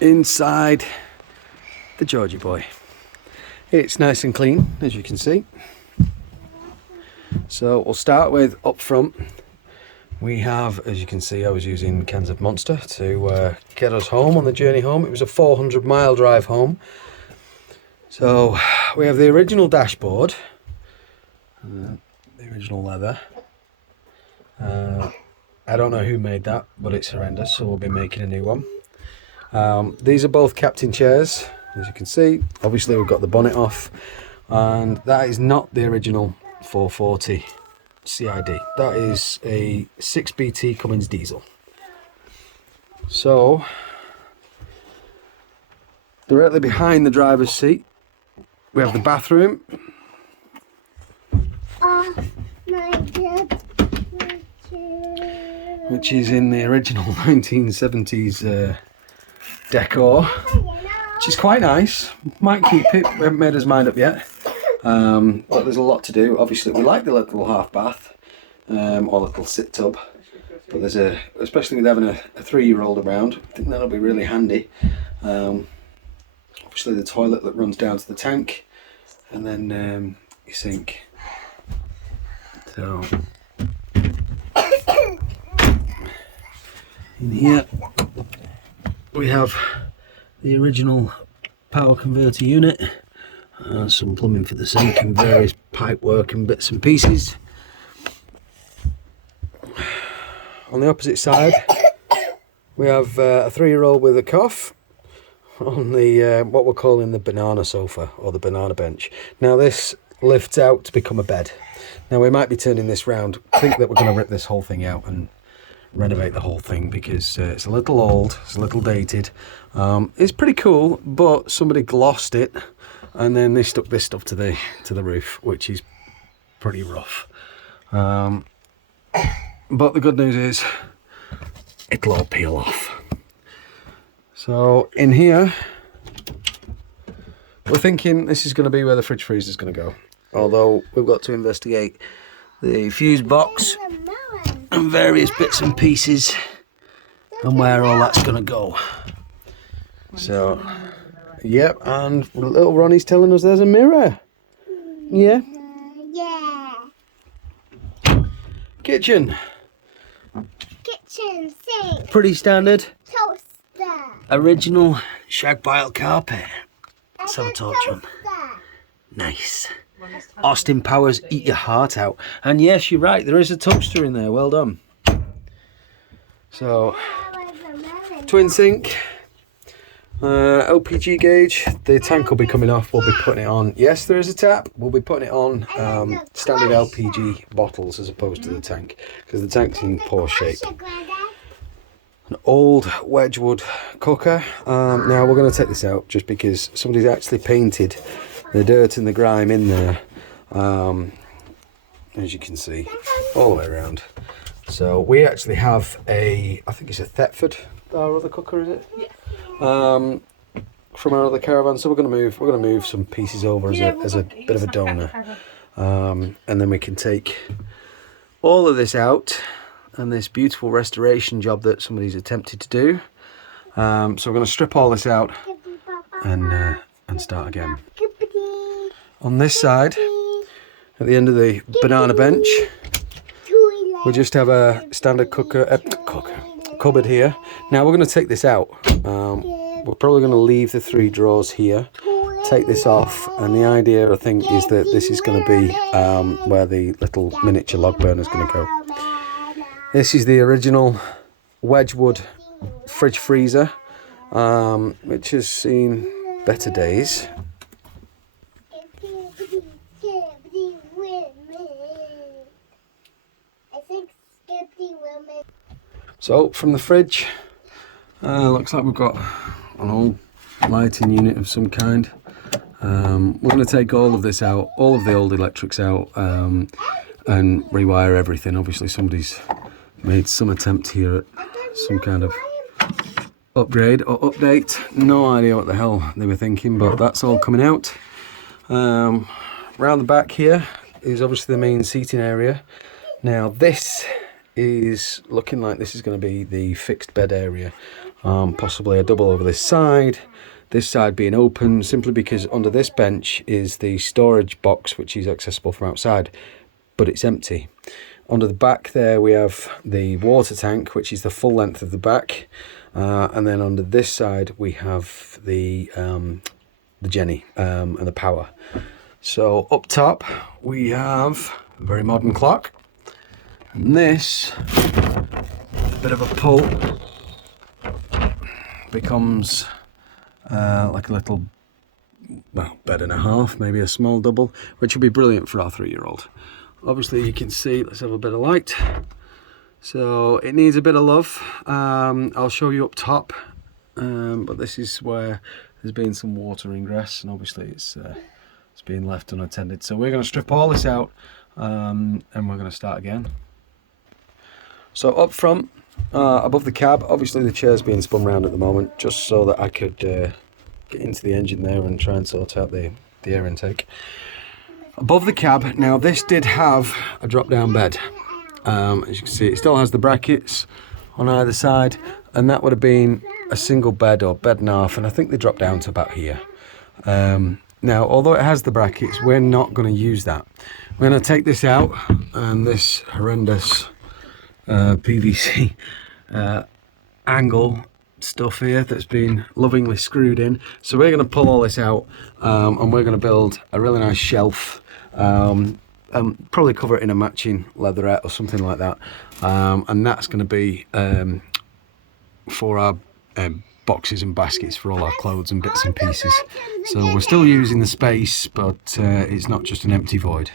inside the Georgie Boy. It's nice and clean, as you can see. So we'll start with up front. We have, as you can see, I was using cans of Monster to get us home on the journey home. It was a 400-mile drive home. So we have the original dashboard, the original leather. I don't know who made that, but it's horrendous, so we'll be making a new one. These are both captain chairs, as you can see. Obviously we've got the bonnet off, and that is not the original 440 CID. That is a 6BT Cummins diesel. So directly behind the driver's seat we have the bathroom. Which is in the original 1970s decor, which is quite nice. Might keep it, we haven't made his mind up yet. But there's a lot to do. Obviously we like the little half bath or little sit tub, but there's especially with having a 3-year-old around, I think that'll be really handy. Obviously the toilet that runs down to the tank, and then your sink. So in here we have the original power converter unit, some plumbing for the sink and various pipe work and bits and pieces. On the opposite side we have a 3-year-old with a cough on the what we're calling the banana sofa or the banana bench. Now this lifts out to become a bed. Now we might be turning this round. I think that we're going to rip this whole thing out and renovate the whole thing because it's a little old, it's a little dated. It's pretty cool, but somebody glossed it and then they stuck this stuff to the roof, which is pretty rough. But the good news is it'll all peel off. So in here we're thinking this is going to be where the fridge freezer is going to go, although we've got to investigate the fuse box and various bits and pieces and where all that's going to go. So yep, and little Ronnie's telling us there's a mirror. Yeah. Kitchen sink, pretty standard. Toaster, original shag pile carpet. Let's have a torch on. Nice. Austin Powers, eat your heart out. And yes, you're right, there is a toaster in there. Well done. So twin sink, LPG gauge. The tank will be coming off, we'll be putting it on. Yes, there is a tap, we'll be putting it on standard LPG bottles as opposed to the tank, because the tank's in poor shape. An old Wedgwood cooker. Now we're going to take this out just because somebody's actually painted the dirt and the grime in there, as you can see, all the way around. So we actually have I think it's a Thetford, our other cooker, is it? Yeah. From our other caravan. So we're going to move some pieces over as a bit of a donor, and then we can take all of this out. And this beautiful restoration job that somebody's attempted to do. So we're going to strip all this out and start again. On this side, at the end of the banana bench, we just have a standard cupboard here. Now we're going to take this out. We're probably going to leave the 3 drawers here, take this off, and the idea I think is that this is going to be where the little miniature log burner is going to go. This is the original Wedgwood fridge freezer, which has seen better days. So from the fridge, looks like we've got an old lighting unit of some kind. We're going to take all of this out, all of the old electrics out, and rewire everything. Obviously somebody's made some attempt here at some kind of upgrade or update. No idea what the hell they were thinking, but that's all coming out. Round the back here is obviously the main seating area. Now this is looking like this is going to be the fixed bed area. possibly a double over this side being open, simply because under this bench is the storage box which is accessible from outside, but it's empty. Under the back there we have the water tank, which is the full length of the back, and then under this side we have the Jenny and the power. So up top we have a very modern clock, and this, a bit of a pull, becomes like a little, well, bed and a half, maybe a small double, which would be brilliant for our 3-year-old. Obviously you can see, let's have a bit of light. So it needs a bit of love. I'll show you up top, but this is where there's been some water ingress, and obviously it's being left unattended. So we're going to strip all this out, and we're going to start again. So up front, above the cab, obviously the chair's being spun round at the moment, just so that I could get into the engine there and try and sort out the air intake. Above the cab, now this did have a drop down bed. As you can see, it still has the brackets on either side, and that would have been a single bed or bed and a half, and I think they dropped down to about here. Now, although it has the brackets, we're not going to use that. We're going to take this out, and this horrendous PVC angle stuff here that's been lovingly screwed in. So we're going to pull all this out, and we're going to build a really nice shelf, and probably cover it in a matching leatherette or something like that, and that's going to be for our boxes and baskets for all our clothes and bits and pieces. So we're still using the space, but it's not just an empty void.